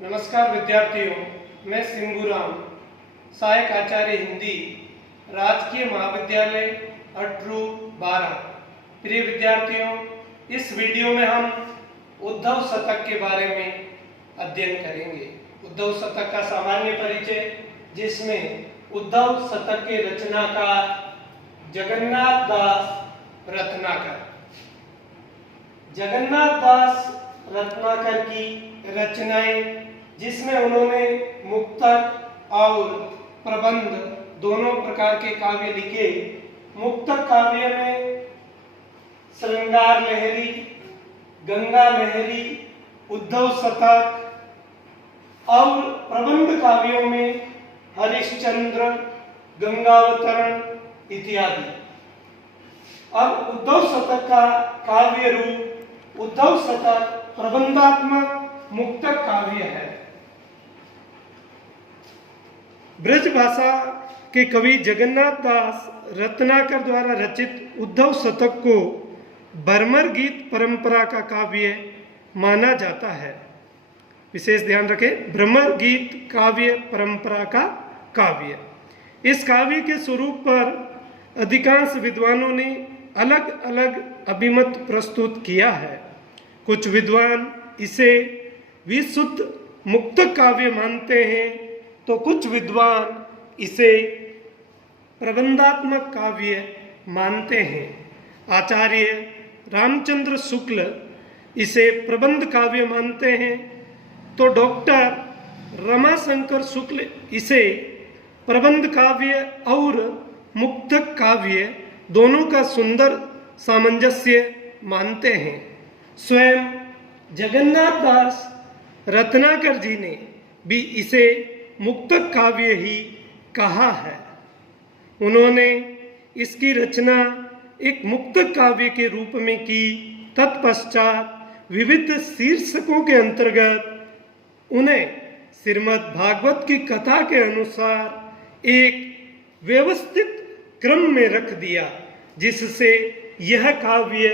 नमस्कार विद्यार्थियों, मैं सिंबूराम, सहायक आचार्य हिंदी, राजकीय महाविद्यालय अटरू 12। प्रिय विद्यार्थियों, इस वीडियो में हम उद्धव शतक के बारे में अध्ययन करेंगे। उद्धव शतक का सामान्य परिचय, जिसमें उद्धव शतक के रचनाकार जगन्नाथ दास रत्नाकर। जगन्नाथ दास रत्नाकर की रचनाएं, जिसमें उन्होंने मुक्तक और प्रबंध दोनों प्रकार के काव्य लिखे। मुक्तक काव्य में श्रृंगार लहरी, गंगा लहरी, उद्धव शतक और प्रबंध काव्यों में हरिश्चंद्र, गंगावतरण इत्यादि। अब उद्धव शतक का काव्य रूप उद्धव शतक प्रबंधात्मक मुक्तक काव्य है। ब्रज भाषा के कवि जगन्नाथ दास रत्नाकर द्वारा रचित उद्धव शतक को भ्रमर गीत परंपरा का काव्य माना जाता है। विशेष ध्यान रखें, भ्रमर गीत काव्य परंपरा का काव्य। इस काव्य के स्वरूप पर अधिकांश विद्वानों ने अलग अलग अभिमत प्रस्तुत किया है। कुछ विद्वान इसे विशुद्ध मुक्तक काव्य मानते हैं, तो कुछ विद्वान इसे प्रबंधात्मक काव्य मानते हैं। आचार्य रामचंद्र शुक्ल इसे प्रबंध काव्य मानते हैं, तो डॉक्टर रमाशंकर शुक्ल इसे प्रबंध काव्य और मुक्तक काव्य दोनों का सुंदर सामंजस्य मानते हैं। स्वयं जगन्नाथ दास रत्नाकर जी ने भी इसे मुक्तक काव्य ही कहा है। उन्होंने इसकी रचना एक मुक्तक काव्य के रूप में की। तत्पश्चात विविध शीर्षकों के अंतर्गत उन्हें श्रीमद् भागवत की कथा के अनुसार एक व्यवस्थित क्रम में रख दिया, जिससे यह काव्य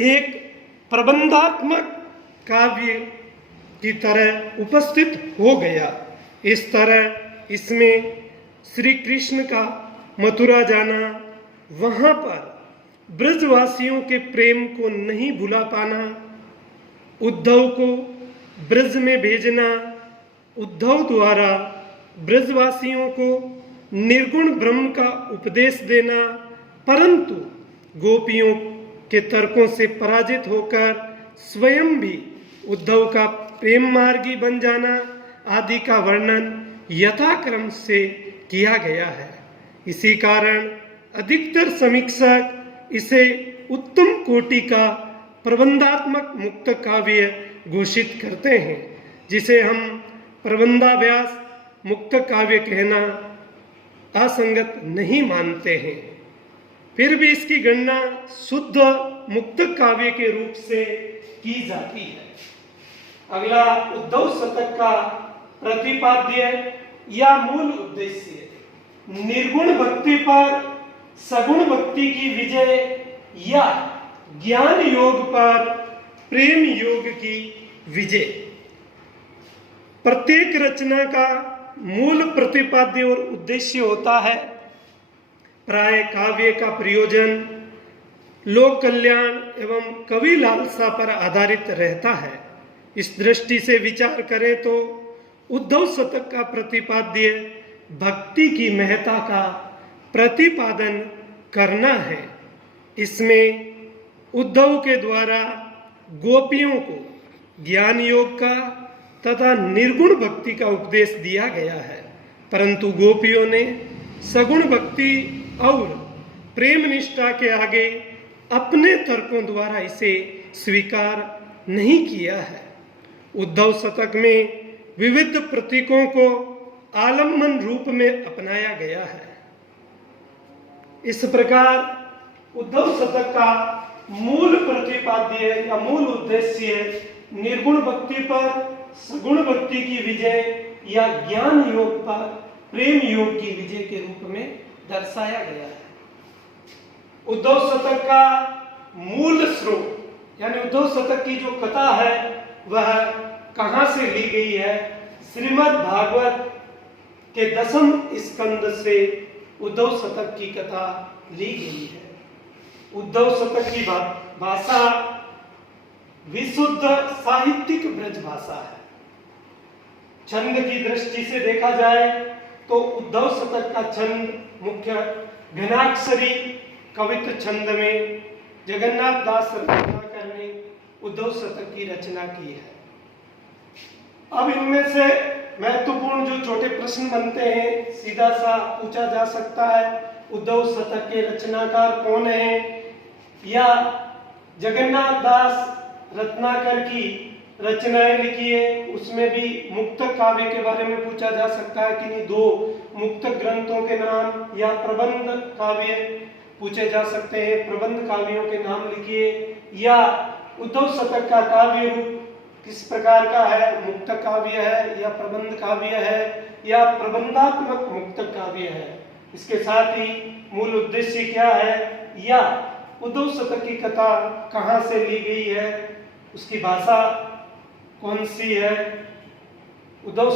एक प्रबंधात्मक काव्य की तरह उपस्थित हो गया। इस तरह इसमें श्री कृष्ण का मथुरा जाना, वहाँ पर ब्रजवासियों के प्रेम को नहीं भुला पाना, उद्धव को ब्रज में भेजना, उद्धव द्वारा ब्रजवासियों को निर्गुण ब्रह्म का उपदेश देना, परंतु गोपियों के तर्कों से पराजित होकर स्वयं भी उद्धव का प्रेम मार्गी बन जाना आदि का वर्णन यथाक्रम से किया गया है। इसी कारण अधिकतर समीक्षक इसे उत्तम कोटि का प्रबंधात्मक मुक्तक काव्य घोषित करते हैं, जिसे हम प्रबंधाभ्यास मुक्तक काव्य कहना असंगत नहीं मानते हैं। फिर भी इसकी गणना शुद्ध मुक्तक काव्य के रूप से की जाती है। अगला उद्धव शतक का प्रतिपाद्य या मूल उद्देश्य निर्गुण भक्ति पर सगुण भक्ति की विजय या ज्ञान योग पर प्रेम योग की विजय। प्रत्येक रचना का मूल प्रतिपाद्य और उद्देश्य होता है। प्राय काव्य का प्रयोजन लोक कल्याण एवं कवि लालसा पर आधारित रहता है। इस दृष्टि से विचार करें तो उद्धव शतक का प्रतिपाद्य भक्ति की महत्ता का प्रतिपादन करना है। इसमें उद्धव के द्वारा गोपियों को ज्ञान योग का तथा निर्गुण भक्ति का उपदेश दिया गया है, परंतु गोपियों ने सगुण भक्ति और प्रेम निष्ठा के आगे अपने तर्कों द्वारा इसे स्वीकार नहीं किया है। उद्धव शतक में विविध प्रतीकों को आलम्बन रूप में अपनाया गया है। इस प्रकार उद्धव शतक का मूल प्रतिपाद्य या मूल उद्देश्य निर्गुण भक्ति पर सगुण भक्ति की विजय या ज्ञान योग पर प्रेम योग की विजय के रूप में दर्शाया गया है। उद्धव शतक का मूल स्रोत यानी उद्धव शतक की जो कथा है वह कहाँ से ली गई है, श्रीमद् भागवत के 10वें स्कंद से उद्धव शतक की कथा ली गई है। उद्धव शतक की भाषा विशुद्ध साहित्यिक ब्रज भाषा है। छंद की दृष्टि से देखा जाए तो उद्धव शतक का छंद मुख्य घनाक्षरी कवित्व छंद में जगन्नाथ दास रत्नाकर ने उद्धव शतक की रचना की है। अब इनमें से महत्वपूर्ण जो छोटे प्रश्न बनते हैं, सीधा सा पूछा जा सकता है उद्धव शतक के रचनाकार कौन है, या जगन्नाथ दास रत्नाकर की रचनाएं लिखी है उसमें भी मुक्त काव्य के बारे में पूछा जा सकता है कि नहीं, दो मुक्त ग्रंथों के नाम या प्रबंध काव्य पूछे जा सकते हैं, प्रबंध काव्यों के नाम लिखिए, या उद्धव शतक का काव्य रूप किस प्रकार का है, मुक्त काव्य है या प्रबंध काव्य है या प्रबंधात्मक मुक्त काव्य है। इसके साथ ही मूल उद्देश्य क्या है, या उद्धव शतक की कथा कहाँ से ली गई है, उसकी भाषा कौन सी है, उद्धव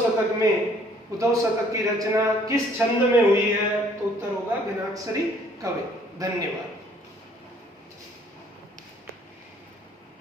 शतक की रचना किस छंद में हुई है, तो उत्तर होगा घनाक्षरी कवि। धन्यवाद।